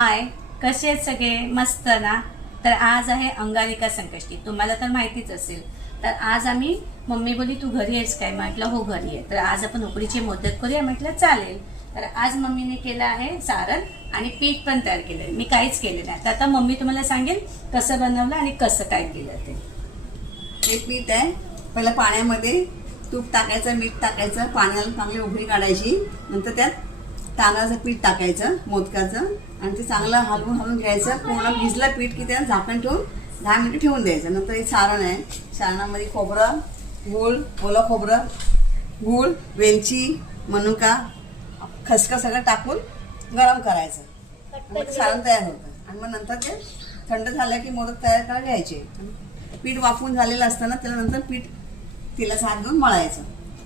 हाय, कसे आहेत सगळे? मस्त ना? तर आज आहे अंगारिका संकष्टी. तुम्हाला तर माहितीच असेल. तर आज आम्ही मम्मी बोली तू घरी आहेस काय? म्हटलं हो घरी आहे. तर आज आपण उकडीचे मोदक करूया. म्हटलं चालेल. तर आज मम्मीने केलं आहे सारण आणि पीठ पण तयार केलंय. मी काहीच केले नाही. तर आता मम्मी तुम्हाला सांगेल कसं बनवलं आणि कसं काय केलं ते. हे पीठ आहे. पहिलं पाण्यामध्ये तूप टाकायचं, मीठ टाकायचं, पाण्याला चांगली उकळी काढायची. नंतर त्यात तांदळाचं पीठ टाकायचं मोदकाचं आणि ते चांगलं हलवून घ्यायचं. पूर्ण भिजलं पीठ की त्याला झाकण ठेवून 10 मिनिटं ठेवून द्यायचं. नंतर हे सारण आहे. सारणामध्ये खोबरं, गूळ, ओलं खोबरं, गूळ, वेलची, मनुका, खसखस सगळं टाकून गरम करायचं. मग ते सारण तयार होतं आणि मग नंतर ते थंड झालं की मोदक तयार करायला घ्यायचे. पीठ वाफवून झालेलं असतं ना, त्याला नंतर पीठ तिला हात घेऊन मळायचं,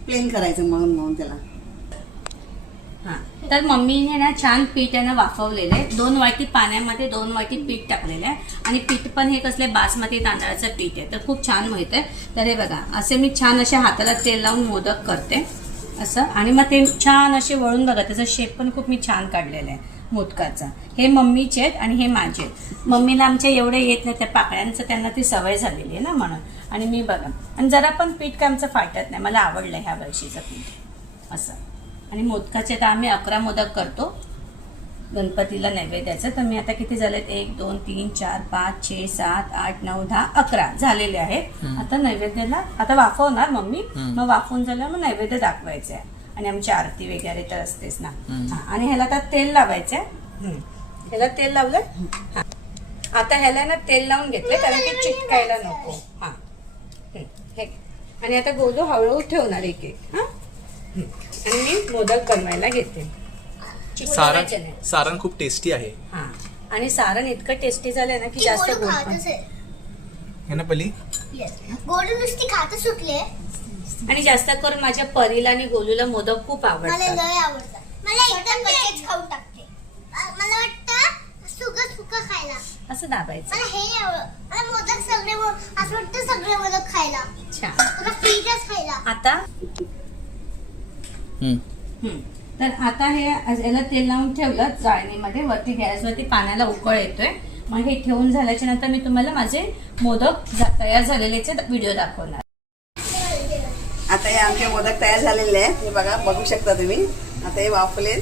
प्लेन करायचं मळून त्याला. हां, तर मम्मीने ना छान पीठ आहे ना वाफवलेलं आहे. 2 वाटी पाण्यामध्ये 2 वाटी पीठ टाकलेलं आहे आणि पीठ पण हे कसले बासमती तांदळाचं पीठ आहे. तर खूप छान मिळतंय. तर हे बघा असे मी छान असे हाताला तेल लावून मोदक करते असं आणि मग ते छान असे वळून बघा. त्याचा शेप पण खूप मी छान काढलेला आहे मोदकाचा. हे मम्मीचे आहेत आणि हे माझे आहेत. मम्मीला आमच्या एवढे येत नाही त्या पाकळ्यांचं, त्यांना ती सवय झालेली आहे ना म्हणून. आणि मी बघा आणि जरा पण पीठ काय आमचं फाटत नाही. मला आवडलं ह्या वर्षीचं पीठ असं. आणि मोदकाचे तर आम्ही 11 मोदक करतो गणपतीला नैवेद्याचं. तर मी आता किती झालेत? 1 2 3 4 5 6 7 8 9 10 11 झालेले आहेत. आता नैवेद्याला आता वाफवणार मम्मी. मग वाफवून झाल्यावर मग नैवेद्य दाखवायचं आहे आणि आमची आरती वगैरे तर असतेच ना. आणि ह्याला आता तेल लावायचंय. ह्याला तेल लावलंय. आता ह्याला ना तेल लावून घेतलंय कारण की चिटकायला नको. हा हे आणि आता गोलू हळूहळू ठेवणार एक एक. हा आणि मी मोदक बनवायला घेते. सारण खूप टेस्टी आहे. हा आणि सारण इतकं टेस्टी झालंय ना की जास्त गोड पण है ना पली. गोडू नुसती खात सुटले. आणि जास्त करून माझ्या परीला आणि गोलूला मोदक खूप मला आवडतात. लय आवडतात. मला एकदम कच्चेच खाऊ टाकते. मला वाटतं सुकं खायला. असं दाबायचं. मला हे आवडतं. मला मोदक सगळे असं वाटतं सगळे मोदक खायला. छान. मला पीठच खायला. आता तर आता हे याला तेल लावून ठेवलं चाळणीमध्ये. वरती गॅसवरती पाण्याला उकळ येतोय. मग हे ठेवून झाल्याच्या नंतर मी तुम्हाला माझे मोदक तयार झालेलेचे व्हिडिओ दाखवणार. आता हे आमचे मोदक तयार झालेले आहेत. हे बघू शकता तुम्ही. आता हे वाफले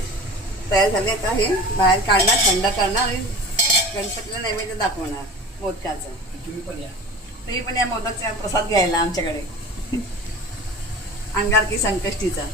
तयार झाले. आता हे बाहेर काढणार, थंड करणार आणि गणपतीला नैवेद्य दाखवणार मोदकाचं. तुम्ही पण या मोदकचा प्रसाद घ्यायला आमच्याकडे अंगारकी संकष्टीचा.